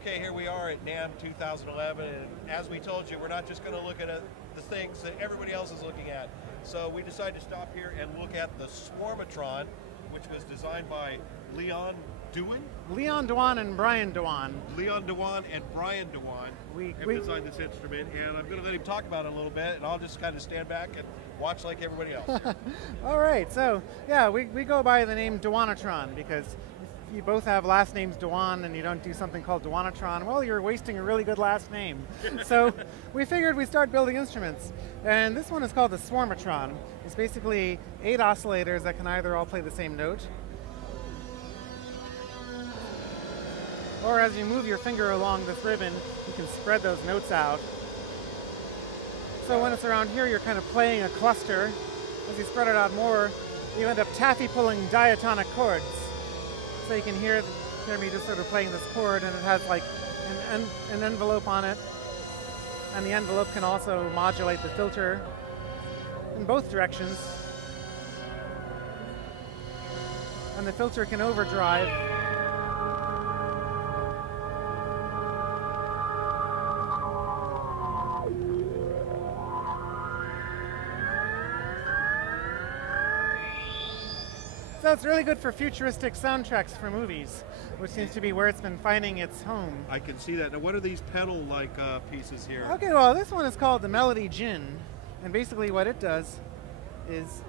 Okay, here we are at NAMM 2011, and as we told you, we're not just going to look at the things that everybody else is looking at. So we decided to stop here and look at the Swarmatron, which was designed by Leon Dewan? Leon Dewan and Brian Dewan. Leon Dewan and Brian Dewan have designed this instrument, and I'm going to let him talk about it a little bit, and I'll just kind of stand back and watch like everybody else. All right, so yeah, we go by the name Dewanatron because if you both have last names Dewan and you don't do something called Dewanatron, well, you're wasting a really good last name. So we figured we'd start building instruments, and this one is called the Swarmatron. It's basically 8 oscillators that can either all play the same note, or as you move your finger along this ribbon, you can spread those notes out. So when it's around here, you're kind of playing a cluster. As you spread it out more, you end up taffy pulling diatonic chords. So you can hear me just sort of playing this chord, and it has like an envelope on it. And the envelope can also modulate the filter in both directions. And the filter can overdrive. So it's really good for futuristic soundtracks for movies, which seems to be where it's been finding its home. I can see that. Now, what are these pedal-like pieces here? Okay, well, this one is called the Melody Gin, and basically what it does is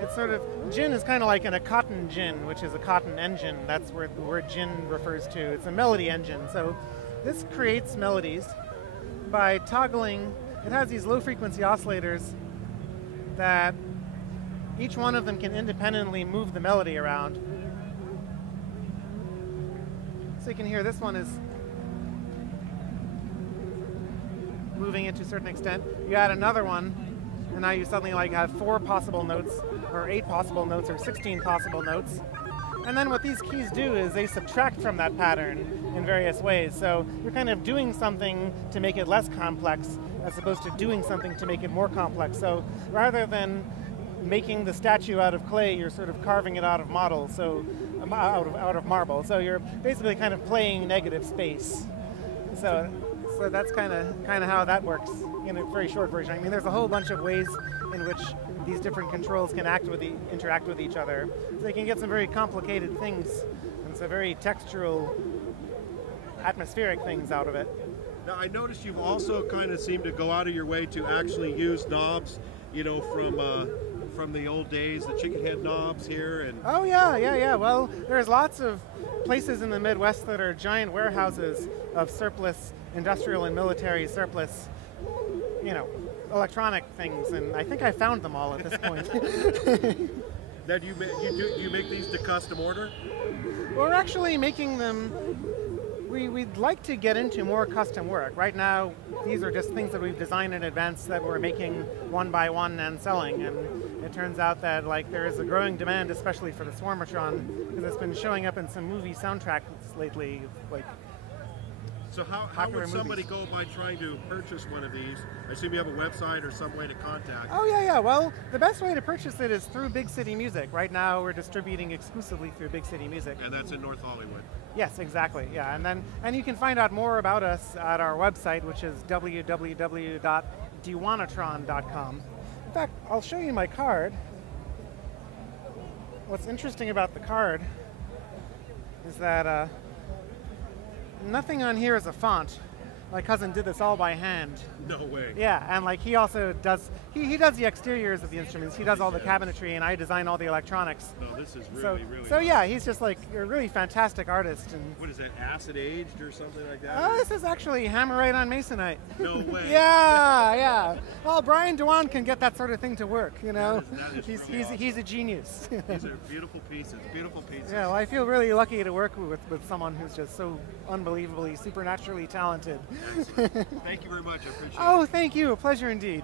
it's sort of, gin is kind of like in a cotton gin, which is a cotton engine. That's where the word gin refers to. It's a melody engine. So this creates melodies by toggling. It has these low-frequency oscillators that each one of them can independently move the melody around. So you can hear this one is moving it to a certain extent. You add another one, and now you suddenly like have 4 possible notes, or 8 possible notes, or 16 possible notes. And then what these keys do is they subtract from that pattern in various ways. So you're kind of doing something to make it less complex, as opposed to doing something to make it more complex. So rather than making the statue out of clay, you're sort of carving it out of model, so out of marble. So you're basically kind of playing negative space. So that's kind of how that works in a very short version. I mean, there's a whole bunch of ways in which these different controls can interact with each other. So you can get some very complicated things and some very textural, atmospheric things out of it. Now, I noticed you've also kind of seemed to go out of your way to actually use knobs, you know, from the old days, the chicken head knobs here. And oh yeah. Well, there's lots of places in the Midwest that are giant warehouses of surplus, industrial and military surplus, you know, electronic things, and I think I found them all at this point. Now, do you make these to custom order? We're actually making them. We'd like to get into more custom work. Right now, these are just things that we've designed in advance that we're making one by one and selling. And it turns out that like there is a growing demand, especially for the Swarmatron, because it's been showing up in some movie soundtracks lately, like. So how would somebody go by trying to purchase one of these? I assume you have a website or some way to contact. Oh yeah. Well, the best way to purchase it is through Big City Music. Right now, we're distributing exclusively through Big City Music. And that's in North Hollywood. Yes, exactly. Yeah, and you can find out more about us at our website, which is www.dewanatron.com. In fact, I'll show you my card. What's interesting about the card is that nothing on here is a font. My cousin did this all by hand. No way. Yeah, and like he also does, he does the exteriors of the instruments. He does all the cabinetry, and I design all the electronics. No, this is really So yeah, he's just like a really fantastic artist. And what is that, acid aged or something like that? Oh, this is actually hammerite on masonite. No way. Yeah. Well, Brian Dewan can get that sort of thing to work, you know. That is really awesome. He's a genius. These are beautiful pieces, beautiful pieces. Yeah, well, I feel really lucky to work with someone who's just so unbelievably, supernaturally talented. Excellent. Thank you very much. I appreciate it. Oh, thank you. A pleasure indeed.